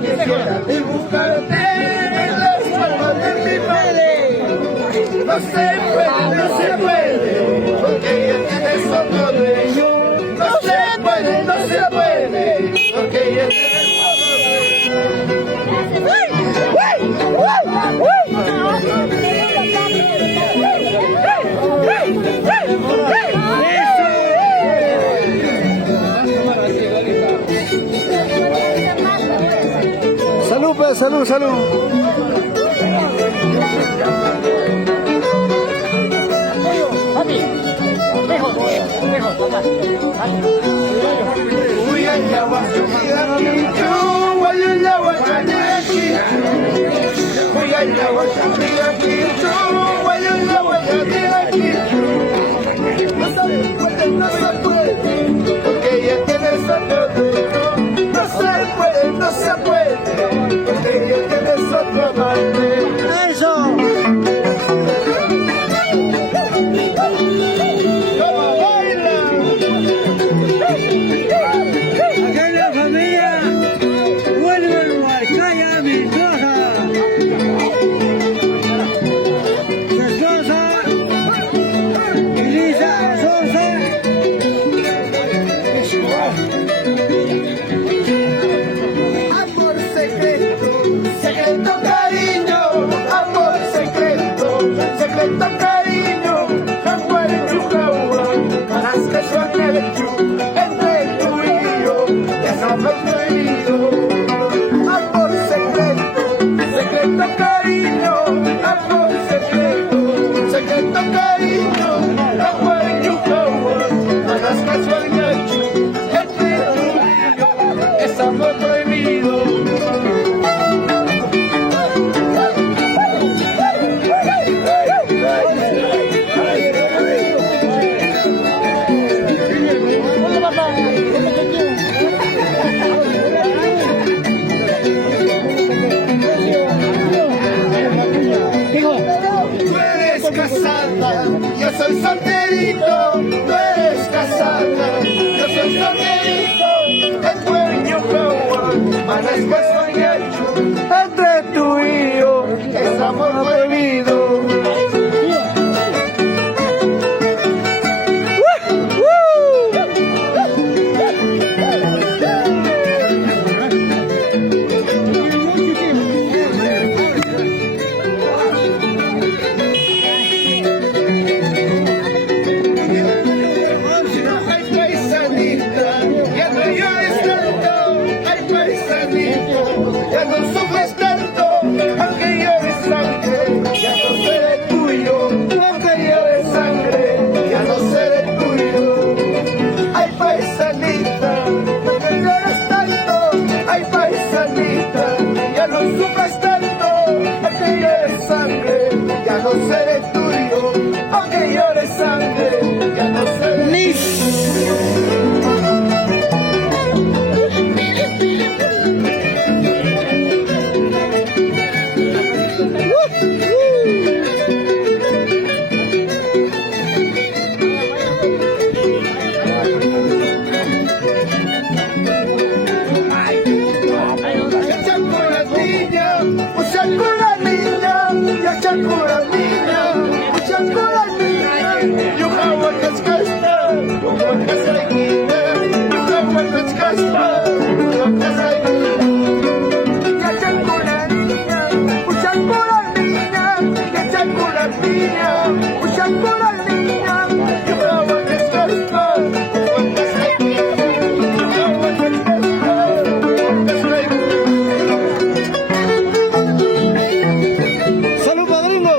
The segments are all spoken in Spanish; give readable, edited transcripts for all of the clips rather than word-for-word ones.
quisiera dibujarte en las palmas de mi mano. No se puede, no se puede, porque ella tiene otro dueño. No se puede, no se puede, porque ella tiene otro dueño. Salud, pues, salud, salud. No se puede, porque ella tiene otro dueño. No se puede, no se puede, porque ella tiene otro amante. Eso. ¡Cómo baila! Acá en la familia vuelve el Huaycaya Mendoza. Su esposa, Elisa Sosa. Amor secreto, secreto cariño, amor secreto, secreto cariño, amor para que suene el chu, entre tú y yo, es amor prohibido. Amor secreto, secreto cariño, amor secreto, secreto cariño, amor para que suene el chu, entre tú y yo, es amor prohibido. Tú eres casada, yo soy solterito. Tú eres casada, yo soy solterito. El dueño Juan, manezco soñacho. Entre tú y yo, es amor prohibido. Ay, paisanita, ya no llores tanto. Ay, paisanita, ya no sufres tanto. Aunque llores sangre, ya no seré tuyo. Aunque llores sangre, ya no seré tuyo. Ay, paisanita, aunque llores tanto. Ay, paisanita, ya no sufres tanto. Aunque llores sangre, ya no seré tuyo. Aunque llores sangre, ya no seré tuyo. Salud, padrino.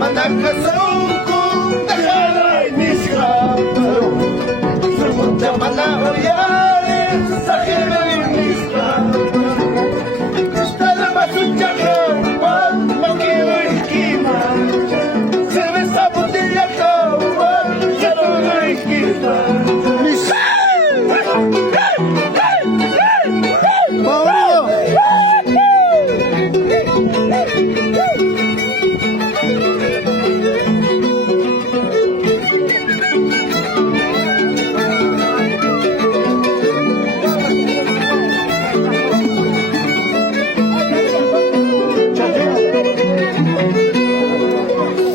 manakasaungko Takalay niskapa Sumunta manahuyari Sa kilay niskapa Talamasudyakan Wag makiloy kima Sirve sa botella ka Wag katuloy kita Mauro!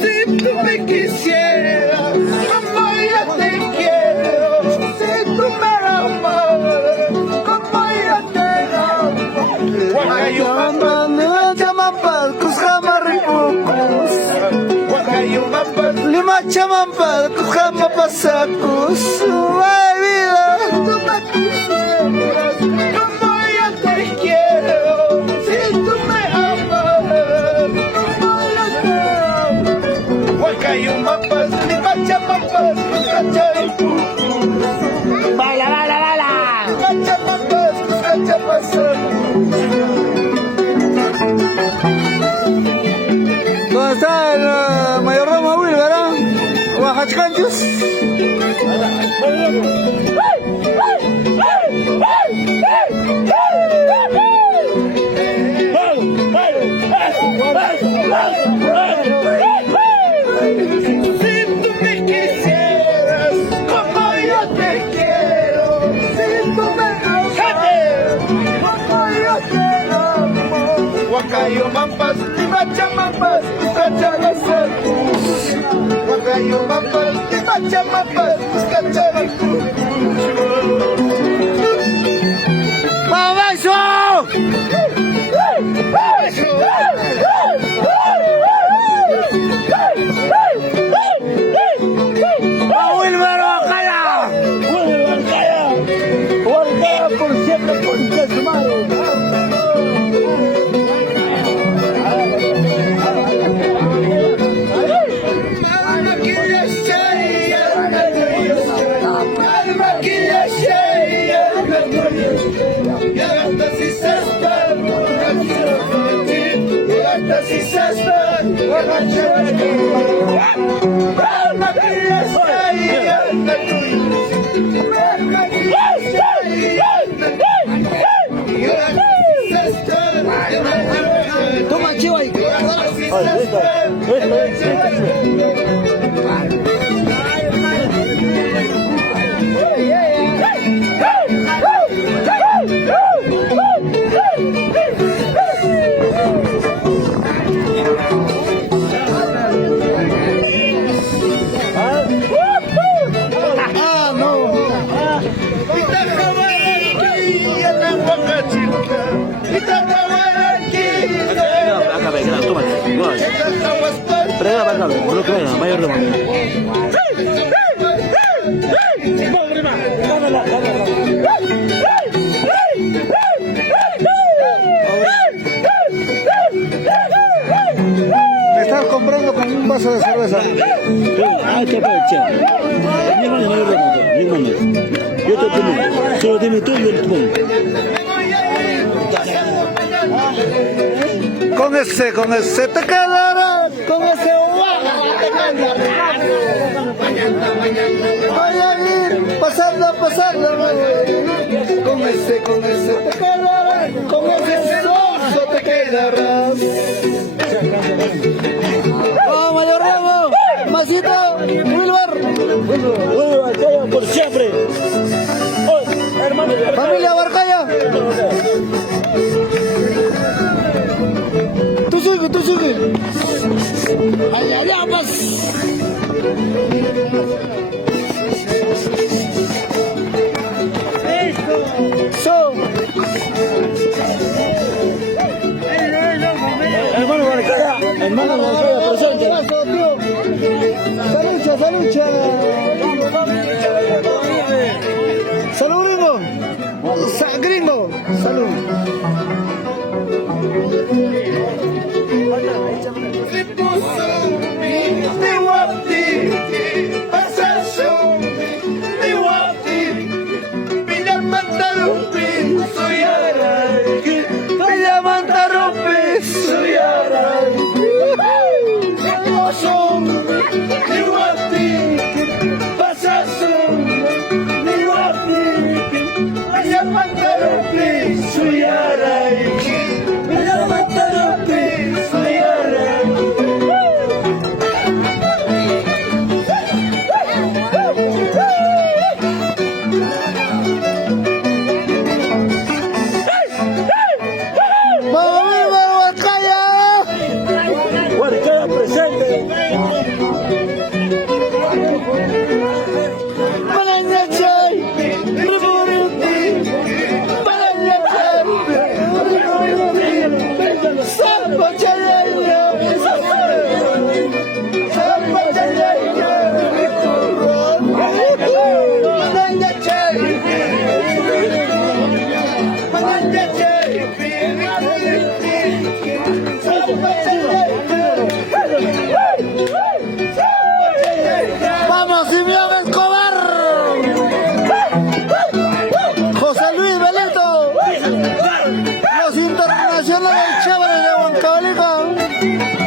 Si tú me quisieras, como yo te quiero. Si tú me amas, como yo te amo. Wakayumapan, Chamampan, Kuskamaripukus. wakayumapan, Lima chamampan, Kuskamapasakus. Ay, vida. tú me quisieras, como yo te quiero. Si tú me amas, como yo te amo. Wakayumapan, limachamampan, kuskacharipukus. Bala, bala, bala. Limachamampan, kuskachapasakus. ¿Dónde está el mayordomo Wilber, Oaxacanchus? Si tú me quisieras, como yo te quiero. Si tú me amas, como yo te amo. Wakayumampas, limachamampas, kuskacharasakus. Wakayumampas, limachamampas, kuskacharasakus. ¡Mamacho! ¡Wilber Oaxaca! Voltea por siempre, concha su madre. Toma, chivo ahí. Ah, no. Prueba para acá, no que vaya, mayordomo. Me estás comprando con un vaso de cerveza. Ah, te aproveché. Mi hermano, mayordomo, mi hermano. Yo te pongo, solo dime tú y yo te pongo. Con ese te quedará, con ese te quedará. Voy a ir pasando, con ese te quedará, con ese soso te quedarás. ¡Oh, mayordomo! ¡Masito! ¡Wilber! Vuelvo por siempre. Oh, hermano, ¡Familia Barcaya! Tú sigue. Allá, pues. So. hermano Barcaya, presente. Salucha. Salud, gringo. Gringo, salud. Huarcaya presente. ¡Vamos, Simeón Escobar! José Luis Belito, los internacionales chéveres de Huancavelica.